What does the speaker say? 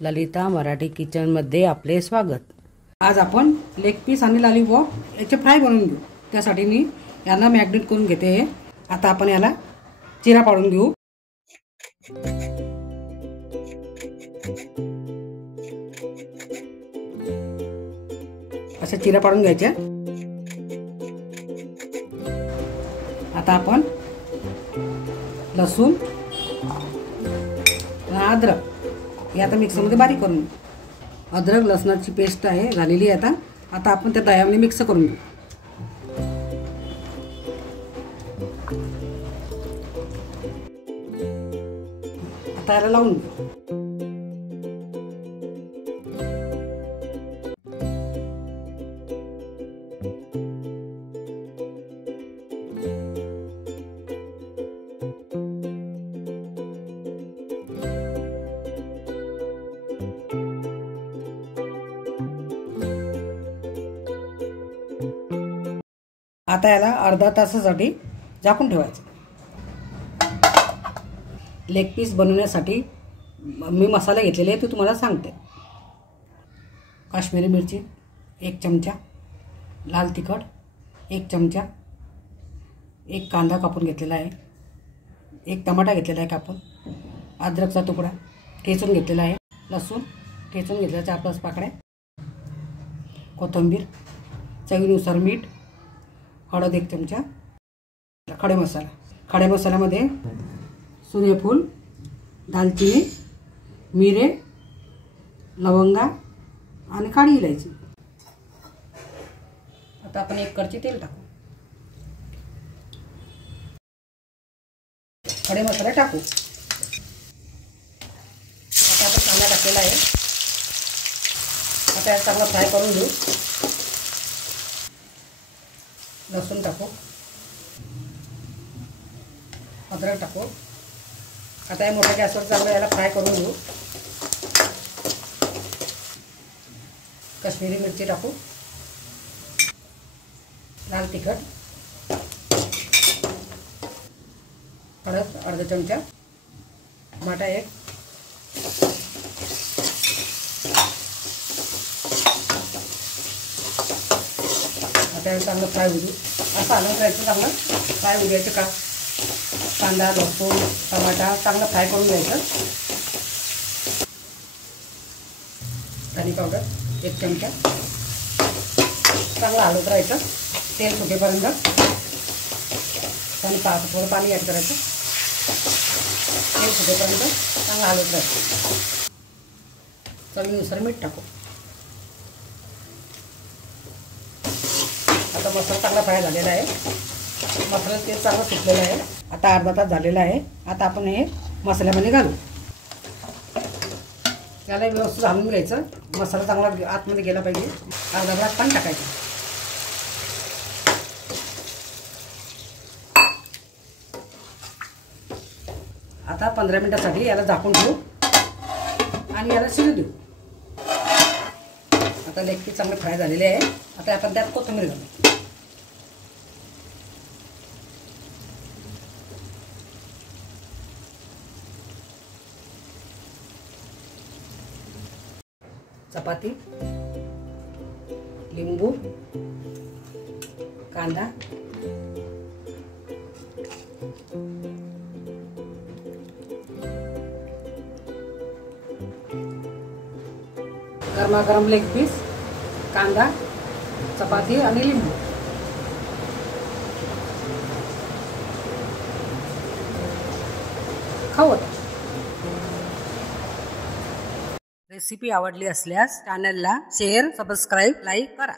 ललिता मराठी किचनमध्ये आपले स्वागत। आज आपण लेग पीस आणि लॉलीपॉप याचे फ्राय बनवून घेऊ। त्यासाठी मी याला मॅग्नेट करून घेते। आता आपण याला चिरा पाडून घेऊ। असे चिरा पाडून घ्यायचे। आता आपण लसूण अद्रक हे आता मिक्सरमध्ये बारीक करून घेऊ। अद्रक लसणाची पेस्ट आहे झालेली आहे। आता आपण त्या दह्यामध्ये मिक्स करून घेऊ। आता याला लावून घेऊ। आता याला अर्धा तासासाठी झाकून ठेवायचं। लेग पीस बनवण्यासाठी मी मसाले घेतलेले आहे ते तुम्हाला सांगते। काश्मीरी मिरची 1 चमचा, लाल तिखट 1 चमचा, 1 कांदा कापून घेतलेला आहे, 1 टमाटा घेतलेला आहे कापून, अद्रकचा तुकडा ठेचून घेतलेला आहे, लसूण ठेचून घेतलेला 4-5 पाकळ्या, कोथिंबीर, चवीनुसार मीठ, हळद 1 चमचा, खडे मसाला। खडे मसाल्यामध्ये सूर्यफूल, दालचिनी, मिरे, लवंगा आणि काळी इलायची। आता आपण 1 कढई तेल टाकू। खडे मसाले टाकू। आता आपण कांदा टाकलेला आहे। आता याला चांगला फ्राय करून घेऊ। लसूण टाकू, अद्रक टाकू। आता या मोठ्या गॅसवर चांगलं याला फ्राय करून घेऊ। काश्मीरी मिरची टाकू, लाल तिखट, हळद अर्धा चमचा, टमाटा 1, आता चांगलं फ्राय होऊ। असं हलवून घ्यायचं, चांगलं फ्राय होऊ द्यायचं। कांदा, लसूण, टमाटा चांगलं फ्राय करून घ्यायचं। धनी पावडर 1 चमचा, चांगलं हलवत राहायचं तेल सुटेपर्यंत। आणि थोडं पाणी ॲड करायचं, तेल सुटेपर्यंत चांगलं हलवत राहायचं। चवीनुसार मीठ टाकू। आता मसाला चांगला फ्राय झालेला आहे। मसाल्यात तेल चांगलं सुटलेलं आहे। आता अर्धा तास झालेला आहे। आता आपण हे मसाल्यामध्ये घालू। त्याला व्यवस्थित हलवून घ्यायचं। मसाला चांगला आतमध्ये गेला पाहिजे। अर्धा ग्लास पाणी टाकायचं। आता 15 मिनिटांसाठी याला झाकून ठेवू आणि याला शिजू देऊ। आता लेग पीस चांगले फ्राय झालेले आहे। आता आपण त्यात कोथिंबीर घालू। चपाती, लिंबू, कांदा, गरमागरम लेग पीस, कांदा, चपाती आणि लिंबू। खाऊ। रेसिपी आवडली असल्यास चॅनलला शेअर, सबस्क्राईब, लाईक करा।